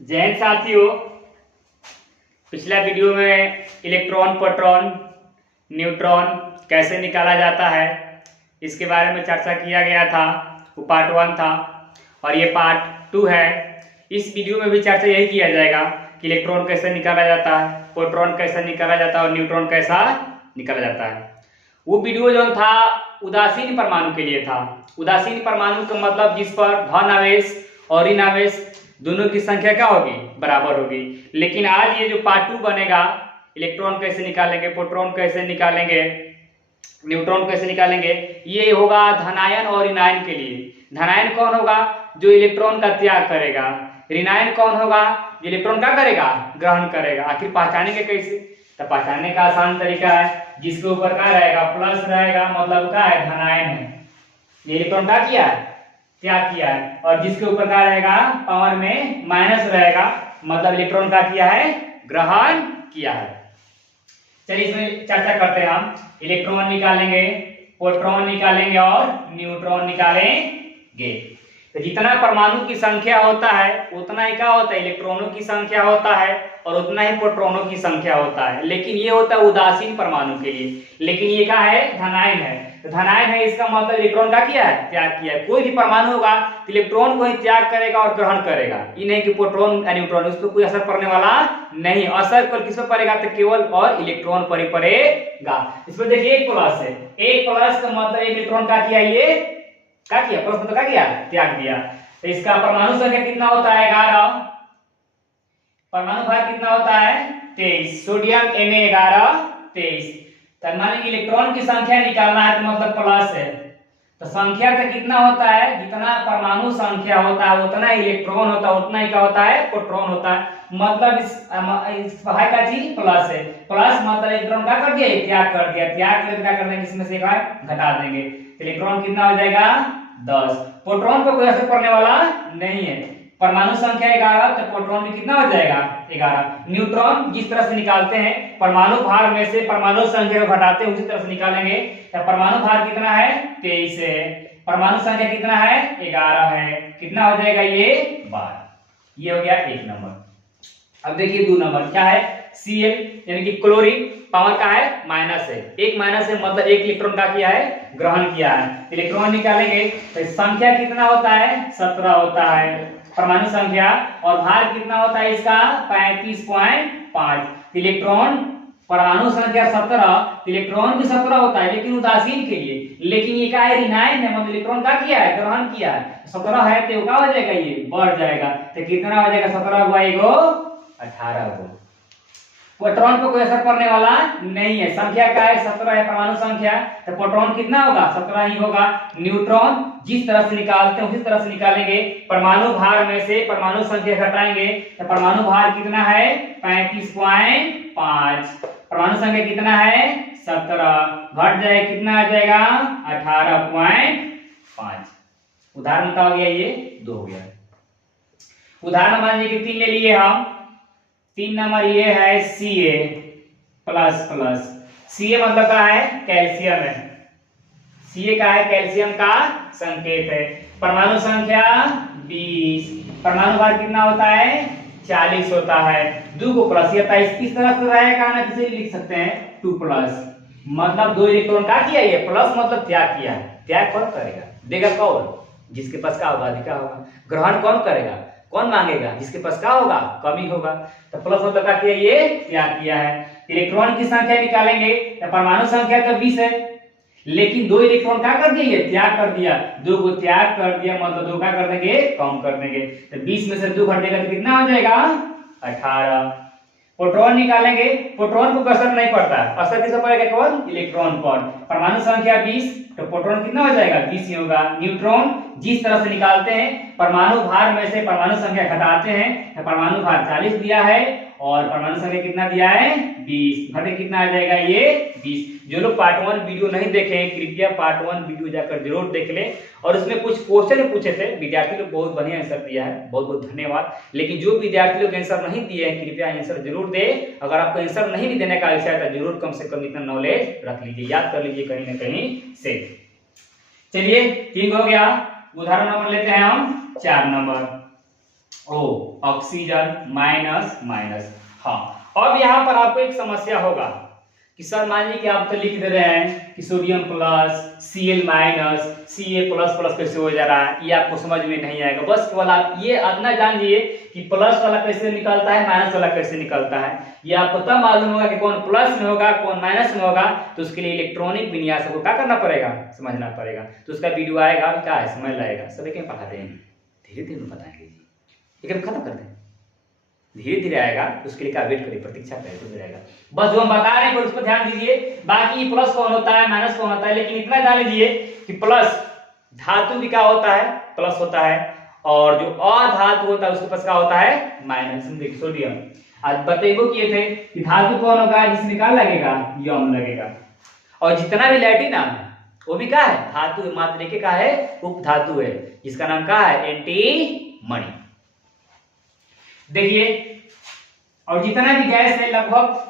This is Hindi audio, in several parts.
जय हिंद साथियों। पिछला वीडियो में इलेक्ट्रॉन, प्रोटॉन, न्यूट्रॉन कैसे निकाला जाता है इसके बारे में चर्चा किया गया था। वो पार्ट 1 था और ये पार्ट 2 है। इस वीडियो में भी चर्चा यही किया जाएगा कि इलेक्ट्रॉन कैसे निकाला जाता है, प्रोटॉन कैसे निकाला जाता है और न्यूट्रॉन कैसा निकाला जाता है। वो वीडियो जो था उदासीन परमाणु के लिए था। उदासीन परमाणु का मतलब जिस पर धन आवेश और ऋण आवेश दोनों की संख्या क्या होगी, बराबर होगी। लेकिन आज ये जो पार्ट 2 बनेगा, इलेक्ट्रॉन कैसे निकालेंगे, प्रोटॉन कैसे निकालेंगे, न्यूट्रॉन कैसे निकालेंगे, ये होगा धनायन और ऋणायन के लिए। धनायन कौन होगा? जो इलेक्ट्रॉन का त्याग करेगा। ऋणायन कौन होगा? जो इलेक्ट्रॉन का करेगा, ग्रहण करेगा। आखिर पहचानेंगे कैसे? तो पहचानने का आसान तरीका है, जिसके ऊपर क्या रहेगा, प्लस रहेगा, मतलब क्या है, धनायन है। ये इलेक्ट्रॉन का किया है, त्याग किया है। और जिसके ऊपर क्या रहेगा, पावर में माइनस रहेगा, मतलब इलेक्ट्रॉन का किया है, ग्रहण किया है। चलिए इसमें चर्चा करते हैं। हम इलेक्ट्रॉन निकालेंगे, प्रोटॉन निकालेंगे और न्यूट्रॉन निकालेंगे। तो जितना परमाणु की संख्या होता है उतना ही क्या होता है, इलेक्ट्रॉनों की संख्या होता है और उतना ही प्रोटॉनों की संख्या होता है। लेकिन ये होता है उदासीन परमाणु के लिए। लेकिन ये क्या है, धनायन है। तो धनायन है, इसका मतलब इलेक्ट्रॉन का किया है, त्याग किया है। कोई भी परमाणु होगा तो इलेक्ट्रॉन को ही त्याग करेगा और ग्रहण करेगा। ये नहीं कि प्रोटॉन या न्यूट्रॉन, उस पर कोई असर पड़ने वाला नहीं। असर किस पर पड़ेगा, तो केवल और इलेक्ट्रॉन पर ही पड़ेगा। इसमें देखिए एक प्लस है, एक प्लस का मतलब एक इलेक्ट्रॉन का किया, ये क्या किया, प्लस मतलब क्या किया, त्याग दिया। तो इसका परमाणु संख्या कितना होता है, 11। परमाणु भार कितना होता है, 23। Sodium Na11 23। तो मान लीजिए इलेक्ट्रॉन की संख्या निकालना है तो मतलब प्लस है। तो संख्या का कितना होता है, जितना परमाणु संख्या होता है उतना इलेक्ट्रॉन होता है, उतना ही क्या होता है, प्रोटॉन होता है। मतलब इस पढ़ाई का चीज प्लस है। प्लस मतलब इलेक्ट्रॉन क्या कर दिया, त्याग कर दिया। त्याग करके क्या कर देंगे, इसमें से घटा देंगे। इलेक्ट्रॉन कितना हो जाएगा, 10। प्रोटॉन पर कोई असर पड़ने वाला नहीं है। परमाणु संख्या 11 तो प्रोटॉन में कितना हो जाएगा, 11। न्यूट्रॉन जिस तरह से निकालते हैं, परमाणु भार में से परमाणु संख्या को घटाते हैं, उसी तरह से निकालेंगे। तो परमाणु भार कितना है, 23 है। परमाणु संख्या कितना है, 11 है। कितना हो जाएगा, ये 12। ये हो गया 1 नंबर। अब देखिए 2 नंबर क्या है, Cl यानी कि क्लोरीन। पावर का है, माइनस है। एक माइनस है मतलब एक इलेक्ट्रॉन का किया है, ग्रहण किया है। इलेक्ट्रॉन निकालेंगे तो संख्या कितना होता है, 17 होता है परमाणु संख्या। और भार कितना होता है इसका, 35.5। इलेक्ट्रॉन परमाणु संख्या 17, इलेक्ट्रॉन भी 17 होता है, लेकिन उदासीन के लिए। लेकिन ये क्या है, ऋणायन है, मतलब इलेक्ट्रॉन का किया है, ग्रहण किया है। 17 है तो क्या हो जाएगा, ये बढ़ जाएगा। तो कितना हो जाएगा, 17 गुआ 18 गो। प्रोटॉन पर कोई असर पड़ने वाला नहीं है। संख्या क्या है, 17 है परमाणु संख्या। तो प्रोटॉन कितना होगा, 17 ही होगा। न्यूट्रॉन जिस तरह से निकालते हैं उसी तरह से निकालेंगे। परमाणु भार में से परमाणु संख्या घटाएंगे तो परमाणु भार कितना है, 35.5। परमाणु संख्या कितना है, 17। घट जाए कितना आ जाएगा, 18.5। उदाहरण का हो गया, ये 2 हो गया। उदाहरण मान लीजिए कि 3 ले लिए हम। 3 नंबर ये है Ca प्लस प्लस। Ca मतलब क्या है, कैल्शियम है। Ca का है, कैल्शियम का संकेत है। परमाणु संख्या 20। परमाणु भार कितना होता है, 40 होता है। 2 को प्लस या 23 किस तरह से रहेगा ना, किसे लिख सकते हैं 2 प्लस। मतलब 2 इलेक्ट्रॉन का किया, ये प्लस मतलब त्याग किया है। त्याग कौन करेगा, देगा कौन, जिसके पास का होगा, अधिका होगा। ग्रहण कौन करेगा, कौन मांगेगा, जिसके पास क्या होगा, कमी होगा। तो प्लस मतलब क्या किया, ये त्याग किया है। इलेक्ट्रॉन की संख्या निकालेंगे तो परमाणु संख्या तो 20 है, लेकिन 2 इलेक्ट्रॉन क्या कर दिए, त्याग कर दिया। 2 को त्याग कर दिया मतलब 2 क्या कर देंगे, कम कर देंगे। तो 20 में से 2 घटेगा तो कितना हो जाएगा, 18। प्रोटॉन निकालेंगे, प्रोटॉन को असर नहीं पड़ता, असर किस पर पड़ेगा, केवल इलेक्ट्रॉन पर। परमाणु संख्या 20 तो प्रोटॉन कितना हो जाएगा, 20 ही होगा। न्यूट्रॉन जिस तरह से निकालते हैं, परमाणु भार में से परमाणु संख्या घटाते हैं तो परमाणु भार 40 दिया है और परमाणु संख्या कितना दिया है, 20। घटे कितना आ जाएगा, ये 20। जो लोग पार्ट 1 वीडियो नहीं देखे हैं, कृपया पार्ट 1 वीडियो जाकर जरूर देख लें। और उसमें कुछ क्वेश्चन पूछे थे, विद्यार्थी लोग बहुत बढ़िया आंसर दिया है, बहुत बहुत धन्यवाद। लेकिन जो विद्यार्थी लोग आंसर नहीं दिए हैं, कृपया आंसर जरूर दे। अगर आपको आंसर नहीं भी देने का इच्छा है तो जरूर कम से कम इतना नॉलेज रख लीजिए, याद कर लीजिए कहीं ना कहीं से। चलिए ठीक हो गया। उदाहरण नंबर लेते हैं हम 4 number. O oxygen minus minus. हाँ, अब यहाँ पर आपको एक समस्या होगा कि सर मान लीजिए कि आप तो लिख दे रहे हैं कि sodium plus Cl minus Ca plus plus कैसे हो जा रहा है, ये आपको समझ में नहीं आएगा। बस केवल आप ये इतना जान लीजिए कि प्लस वाला कैसे निकलता है, माइनस वाला कैसे निकलता है। ये आपको तब मालूम होगा कि कौन प्लस में होगा कौन माइनस में होगा। तो उसके लिए इलेक्ट्रॉनिक विन्यास को क्या करना पड़ेगा, समझना पड़ेगा। तो उसका वीडियो आएगा, क्या है समय लगेगा, सब एक पढ़ाते हैं, धीरे धीरे बताएंगे जी, एक खत्म करते हैं, धीरे धीरे आएगा। उसके लिए क्या वेट करिए, प्रतीक्षा करें तो रहेगा। बस जो हम बता रहे हैं उस पर ध्यान दीजिए। बाकी प्लस कौन होता है माइनस कौन होता है, लेकिन इतना जान लीजिए कि प्लस धातु भी क्या होता है, प्लस होता है, और जो अधातु होता है उसके पास क्या होता है, माइनस। देखिए सोडियम आज बतेबो किए थे कि धातु कौन होगा, जिसमें क्या लगेगा, यम लगेगा। और जितना भी लैटिनम है वो भी क्या है, धातु है, मात्र लेके क्या है, उपधातु है, जिसका नाम क्या है, एंटीमनी। देखिए, और जितना भी गैस है लगभग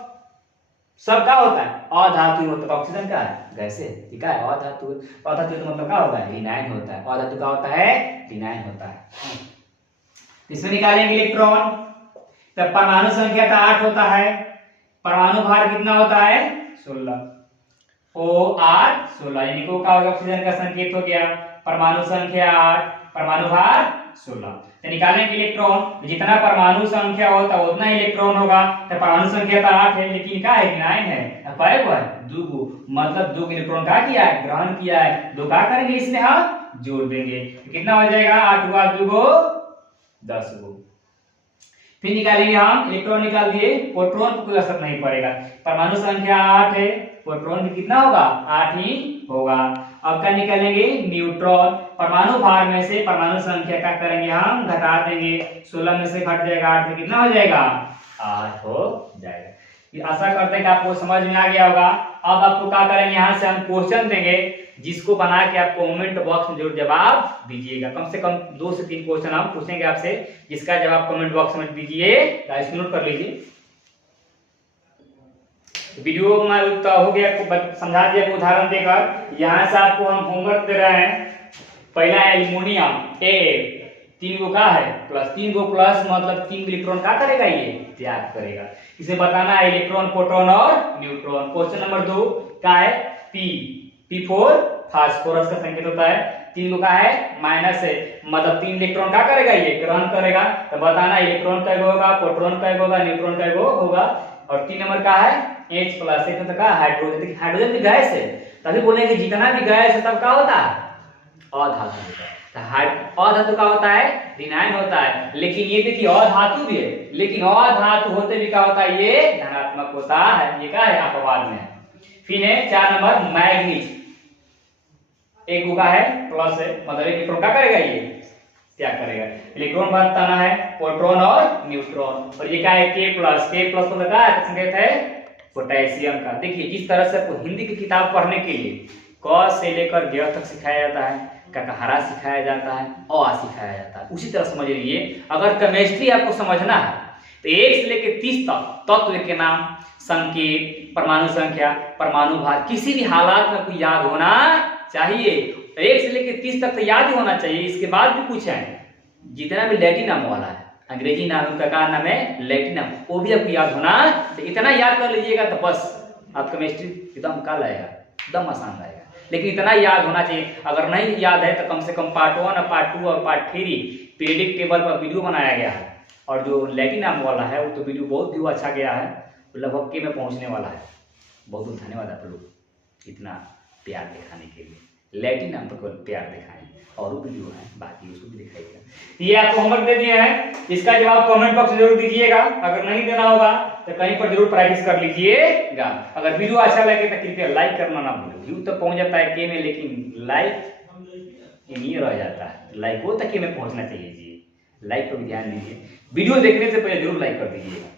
सब क्या होता है, अधातु होता है। ऑक्सीजन का है गैस है, ठीक है, अधातु। अधातु तो मतलब क्या होगा, लिनाइन होता है। अधातु का होता है, लिनाइन होता है। इसमें निकालेंगे इलेक्ट्रॉन, तब परमाणु संख्या का 8 होता है, परमाणु भार कितना होता है, 16। O8 16, यानी को क्या होगा, ऑक्सीजन का संकेत हो गया, परमाणु संख्या 8, परमाणु भार 16। तो निकालेंगे इलेक्ट्रॉन, जितना परमाणु संख्या होता है उतना इलेक्ट्रॉन होगा। तो परमाणु संख्या तो 8 है, लेकिन क्या है, 9 है। अब कई को है, 2 मतलब 2 इलेक्ट्रॉन क्या किया है, ग्रहण किया है। 2 क्या करेंगे, इसमें हम जोड़ देंगे, तो कितना हो जाएगा, 8 हुआ 2 गो 10 गो। फिर निकालेंगे हम, इलेक्ट्रॉन निकाल दिए, प्रोटॉन को कोई असर नहीं पड़ेगा। परमाणु संख्या 8 है, प्रोटॉन भी कितना होगा, 8 ही होगा। अब क्या निकालेंगे, न्यूट्रॉन। परमाणु भार में से परमाणु संख्या का करेंगे हम, घटा देंगे, 16 में से घट जाएगा 8 में कितना हो जाएगा, 8 हो जाएगा। आशा करते हैं कि आपको समझ में आ गया होगा। अब आपको क्या करेंगे, यहाँ से हम क्वेश्चन देंगे, जिसको बना के आप कमेंट बॉक्स में जरूर जवाब दीजिएगा। कम से कम 2 से 3 क्वेश्चन हम पूछेंगे आपसे, जिसका जवाब कमेंट बॉक्स में दीजिए। गाइस नोट कर लीजिए, वीडियो में तो हो गया, आपको समझा दिया उदाहरण देकर। यहाँ से आपको हम होमवर्क दे रहे हैं। पहला है एल्युमिनियम, ए 3 गो का है प्लस, 3 गो प्लस मतलब 3 इलेक्ट्रॉन क्या करेगा, ये त्याग करेगा। इसे बताना है इलेक्ट्रॉन, प्रोटॉन और न्यूट्रॉन। क्वेश्चन नंबर 2 का है P4 फास्फोरस का संकेत होता है। 3 गो का है माइनस है, मतलब 3 इलेक्ट्रॉन क्या करेगा, ये ग्रहण करेगा। तो बताना इलेक्ट्रॉन का होगा, प्रोटॉन का होगा, न्यूट्रॉन का होगा। और 3 नंबर का है H प्लस, एक का हाइड्रोजन। हाइड्रोजन भी गैस है, तभी बोलेंगे जितना भी गैस है तब क्या होता है, अधातु होता है। अधातु का होता है, लिनाइन होता है। लेकिन ये देखिए अधातु भी है, लेकिन अधातु होते भी क्या होता है, ये धनात्मक होता है। ये क्या है, अपवाद में है। फिर है 4 नंबर मैग्नीज, 1 गुगा है प्लस है, मतलब इलेक्ट्रॉन क्या करेगा, ये त्याग करेगा। इलेक्ट्रॉन बताना है प्रोटॉन और न्यूट्रॉन। और ये क्या है, K प्लस तो क्या है, संकेत है पोटेशियम का। देखिए जिस तरह से आपको हिंदी की किताब पढ़ने के लिए क से लेकर ग तक सिखाया जाता है, ककहरा सिखाया जाता है, अ सिखाया जाता है, उसी तरह समझ लीजिए। अगर केमिस्ट्री आपको समझना है तो 1 से लेकर 30 तक तत्व के नाम, संकेत, परमाणु संख्या, परमाणु भार, किसी भी हालात में आपको याद होना चाहिए। 1 से लेकर 30 तक तो याद ही होना चाहिए। इसके बाद भी कुछ है, जितना भी लैटिनम वाला है, अंग्रेजी नाम उनका क्या नाम है, लैटिनम, वो भी आपको याद होना। तो इतना याद कर लीजिएगा तो बस आप केमिस्ट्री एकदम कल आएगा, एकदम आसान रहेगा। लेकिन इतना याद होना चाहिए। अगर नहीं याद है तो कम से कम पार्ट 1 और पार्ट 2 और पार्ट 3 पीरियडिक टेबल पर वीडियो बनाया गया है। और जो लैटिनम वाला है वो तो वीडियो बहुत व्यू अच्छा गया है, लगभग के में पहुंचने वाला है। बहुत बहुत धन्यवाद आप लोग इतना प्यार दिखाने के लिए। लैटिनम पर प्यार दिखाएं, और वीडियो है बाकी उसको भी दिखाइएगा। ये आपको होमवर्क दे दिए हैं, इसका जवाब कमेंट बॉक्स में जरूर दीजिएगा। अगर नहीं देना होगा तो कहीं पर जरूर प्रैक्टिस कर लीजिएगा। अगर वीडियो अच्छा लगे तो कृपया लाइक करना ना भूलें। व्यू तो पहुंच जाता है के में, लेकिन लाइक नहीं रह जाता है। लाइक वो तक के में पहुंचना चाहिए जी, लाइक पर भी ध्यान दीजिए। वीडियो देखने से पहले जरूर लाइक कर दीजिएगा।